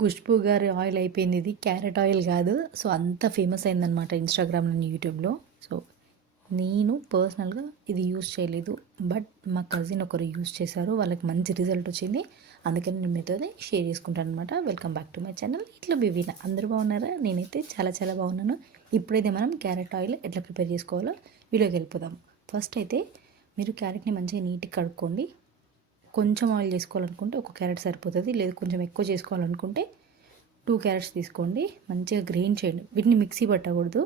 ఖుష్బూ గారి ఆయిల్ అయిపోయింది. ఇది క్యారెట్ ఆయిల్ కాదు. సో అంత ఫేమస్ అయిందనమాట ఇన్స్టాగ్రామ్లో యూట్యూబ్లో. సో నేను పర్సనల్గా ఇది యూస్ చేయలేదు, బట్ మా కజిన్ ఒకరు యూస్ చేశారు, వాళ్ళకి మంచి రిజల్ట్ వచ్చింది. అందుకని నేను మీతో షేర్ చేసుకుంటాను అనమాట. Welcome back to my channel. ఇట్లా బివీనా. అందరూ బాగున్నారా? నేనైతే చాలా చాలా బాగున్నాను. ఇప్పుడైతే మనం క్యారెట్ ఆయిల్ ఎట్లా ప్రిపేర్ చేసుకోవాలో వీడియోకి వెళ్ళిపోదాం. ఫస్ట్ అయితే మీరు క్యారెట్ని మంచిగా నీట్గా కడుక్కోండి. కొంచెం ఆయిల్ చేసుకోవాలనుకుంటే ఒక క్యారెట్ సరిపోతుంది, లేదు కొంచెం ఎక్కువ చేసుకోవాలనుకుంటే 2 క్యారెట్స్ తీసుకోండి. మంచిగా గ్రైండ్ చేయండి. వీటిని మిక్సీ పట్టకూడదు,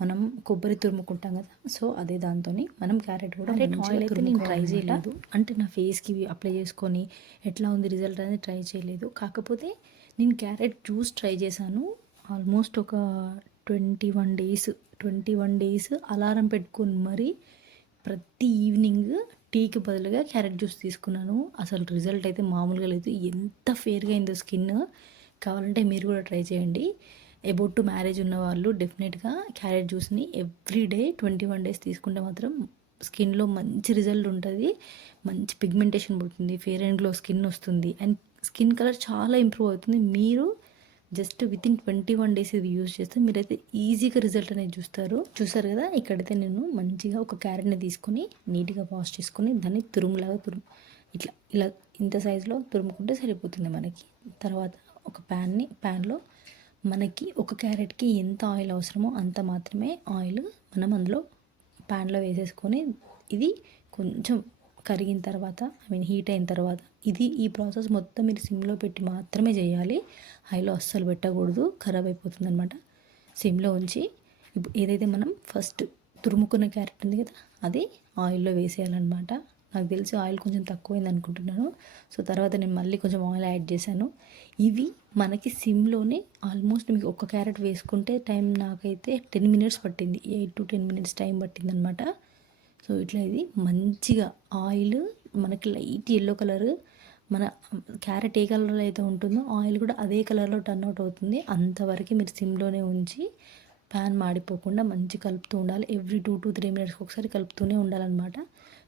మనం కొబ్బరి తురుముకుంటాం కదా, సో అదే దాంతో మనం క్యారెట్ కూడా ఆయిల్ అయితే నేను ట్రై చేయలేదు. అంటే నా ఫేస్కి అప్లై చేసుకొని ఎట్లా ఉంది రిజల్ట్ అనేది ట్రై చేయలేదు. కాకపోతే నేను క్యారెట్ జ్యూస్ ట్రై చేశాను. ఆల్మోస్ట్ ఒక 21 డేస్ అలారం పెట్టుకొని మరి ప్రతి ఈవినింగ్ టీకి బదులుగా క్యారెట్ జ్యూస్ తీసుకున్నాను. అసలు రిజల్ట్ అయితే మామూలుగా లేదు. ఎంత ఫేర్గా అయిందో స్కిన్. కావాలంటే మీరు కూడా ట్రై చేయండి. అబౌట్ టు మ్యారేజ్ ఉన్న వాళ్ళు డెఫినెట్గా క్యారెట్ జ్యూస్ని ఎవ్రీడే 21 డేస్ తీసుకుంటే మాత్రం స్కిన్లో మంచి రిజల్ట్ ఉంటుంది. మంచి పిగ్మెంటేషన్ పుడుతుంది, ఫేర్ అండ్ గ్లో స్కిన్ వస్తుంది, అండ్ స్కిన్ కలర్ చాలా ఇంప్రూవ్ అవుతుంది. మీరు జస్ట్ వితిన్ 21 డేస్ ఇది యూజ్ చేస్తే మీరైతే ఈజీగా రిజల్ట్ అనేది చూస్తారు కదా. ఇక్కడైతే నేను మంచిగా ఒక క్యారెట్ని తీసుకొని నీట్గా వాష్ చేసుకొని దాన్ని తురుములాగా ఇలా ఇంత సైజులో తురుముకుంటే సరిపోతుంది మనకి. తర్వాత ఒక ప్యాన్లో మనకి ఒక క్యారెట్కి ఎంత ఆయిల్ అవసరమో అంత మాత్రమే ఆయిల్ మనం అందులో ప్యాన్లో వేసేసుకొని ఇది కొంచెం కరిగిన తర్వాత హీట్ అయిన తర్వాత ఈ ప్రాసెస్ మొత్తం మీరు సిమ్లో పెట్టి మాత్రమే చేయాలి. హైలో అస్సలు పెట్టకూడదు, ఖరాబ్ అయిపోతుంది అనమాట. సిమ్లో ఉంచి ఇప్పుడు ఏదైతే మనం ఫస్ట్ తురుముకున్న క్యారెట్ ఉంది కదా, అది ఆయిల్లో వేసేయాలన్నమాట. నాకు తెలిసి ఆయిల్ కొంచెం తక్కువైంది అనుకుంటున్నాను. సో తర్వాత నేను మళ్ళీ కొంచెం ఆయిల్ యాడ్ చేశాను. ఇవి మనకి సిమ్లోనే ఆల్మోస్ట్ మీకు ఒక క్యారెట్ వేసుకుంటే టైం నాకైతే 10 మినిట్స్ పట్టింది, 8 to 10 మినిట్స్ టైం పట్టింది అనమాట. సో ఇట్లా ఇది మంచిగా ఆయిల్ మనకి లైట్ ఎల్లో కలర్, మన క్యారెట్ ఏ కలర్లో అయితే ఉంటుందో ఆయిల్ కూడా అదే కలర్లో టర్న్ అవుట్ అవుతుంది. అంతవరకు మీరు సిమ్లోనే ఉంచి ప్యాన్ మాడిపోకుండా మంచి కలుపుతూ ఉండాలి. ఎవ్రీ 2 to 3 మినిట్స్కి ఒకసారి కలుపుతూనే ఉండాలన్నమాట.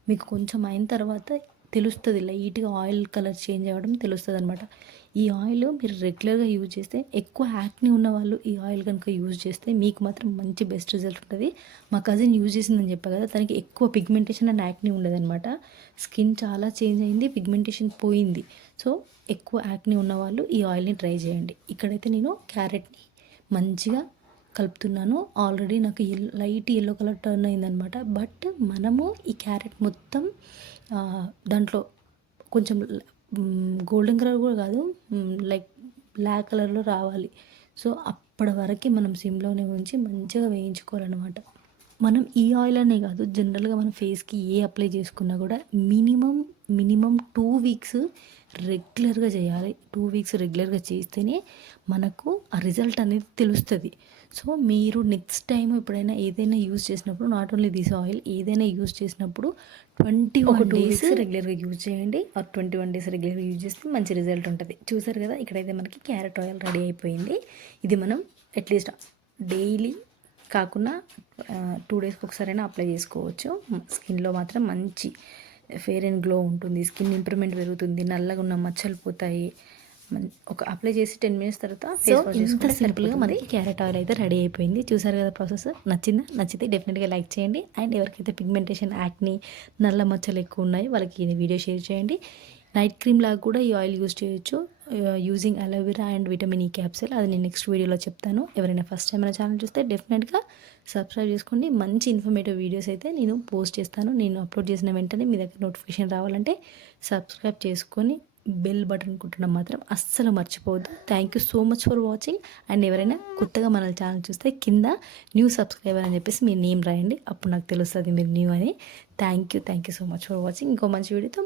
మీకు కొంచెం అయిన తర్వాత తెలుస్తుంది, లైట్గా ఆయిల్ కలర్ చేంజ్ అవ్వడం తెలుస్తుంది అనమాట. ఈ ఆయిల్ మీరు రెగ్యులర్గా యూజ్ చేస్తే, ఎక్కువ యాక్ని ఉన్న వాళ్ళు ఈ ఆయిల్ కనుక యూజ్ చేస్తే మీకు మాత్రం మంచి బెస్ట్ రిజల్ట్ ఉంటుంది. మా కజిన్ యూజ్ చేసిందని చెప్పా కదా, తనకి ఎక్కువ పిగ్మెంటేషన్ అండ్ యాక్ని ఉండదన్నమాట. స్కిన్ చాలా చేంజ్ అయింది, పిగ్మెంటేషన్ పోయింది. సో ఎక్కువ యాక్ని ఉన్న వాళ్ళు ఈ ఆయిల్ని ట్రై చేయండి. ఇక్కడైతే నేను క్యారెట్ని మంచిగా కలుపుతున్నాను. ఆల్రెడీ నాకు లైట్ ఎల్లో కలర్ టర్న్ అయిందనమాట. బట్ మనము ఈ క్యారెట్ మొత్తం దాంట్లో కొంచెం గోల్డెన్ కలర్ కూడా కాదు, లైక్ బ్లాక్ కలర్లో రావాలి. సో అప్పటి వరకు మనం సిమ్లోనే ఉంచి మంచిగా వేయించుకోవాలన్నమాట. మనం ఈ ఆయిల్ అనే కాదు, జనరల్గా మన ఫేస్కి ఏ అప్లై చేసుకున్నా కూడా మినిమం 2 వీక్స్ రెగ్యులర్గా చేయాలి. 2 వీక్స్ రెగ్యులర్గా చేస్తేనే మనకు ఆ రిజల్ట్ అనేది తెలుస్తుంది. సో మీరు నెక్స్ట్ టైం ఎప్పుడైనా ఏదైనా యూజ్ చేసినప్పుడు, నాట్ ఓన్లీ దిస్ ఆయిల్, ఏదైనా యూజ్ చేసినప్పుడు 21 డేస్ రెగ్యులర్గా యూజ్ చేయండి. ఆ 21 డేస్ రెగ్యులర్గా యూజ్ చేస్తే మంచి రిజల్ట్ ఉంటుంది. చూసారు కదా, ఇక్కడైతే మనకి క్యారెట్ ఆయిల్ రెడీ అయిపోయింది. ఇది మనం అట్లీస్ట్ డైలీ కాకుండా 2 డేస్కి ఒకసారైనా అప్లై చేసుకోవచ్చు. స్కిన్లో మాత్రం మంచి ఫేర్ అండ్ గ్లో ఉంటుంది, స్కిన్ ఇంప్రూవ్మెంట్ పెరుగుతుంది, నల్లగా ఉన్న మచ్చలు పోతాయి. ఒక అప్లై చేసి 10 మినిట్స్ తర్వాత ఇంత సింపుల్గా మనకి క్యారెట్ ఆయిల్ అయితే రెడీ అయిపోయింది. చూసారు కదా ప్రాసెస్. నచ్చితే డెఫినెట్గా లైక్ చేయండి. అండ్ ఎవరికైతే పిగ్మెంటేషన్, యాక్ని, నల్ల మచ్చలు ఎక్కువ ఉన్నాయి వాళ్ళకి ఈ వీడియో షేర్ చేయండి. నైట్ క్రీమ్ లాగా కూడా ఈ ఆయిల్ యూజ్ చేయొచ్చు, using aloe vera and vitamin E capsule. అది నేను నెక్స్ట్ వీడియోలో చెప్తాను. ఎవరైనా ఫస్ట్ టైం మన ఛానల్ చూస్తే డెఫినెట్గా సబ్స్క్రైబ్ చేసుకోండి. మంచి ఇన్ఫర్మేటివ్ వీడియోస్ అయితే నేను పోస్ట్ చేస్తాను. నేను అప్లోడ్ చేసిన వెంటనే మీ దగ్గర నోటిఫికేషన్ రావాలంటే సబ్స్క్రైబ్ చేసుకొని బెల్ బటన్ కుట్టడం మాత్రం అస్సలు మర్చిపోవద్దు. Thank you so much for watching. And ఎవరైనా కొత్తగా మన ఛానల్ చూస్తే కింద న్యూ సబ్స్క్రైబర్ అని చెప్పేసి మీ నేమ్ రాయండి, అప్పుడు నాకు తెలుస్తుంది మీరు న్యూ అని. Thank you so much for watching. ఇంకో మంచి వీడియోతో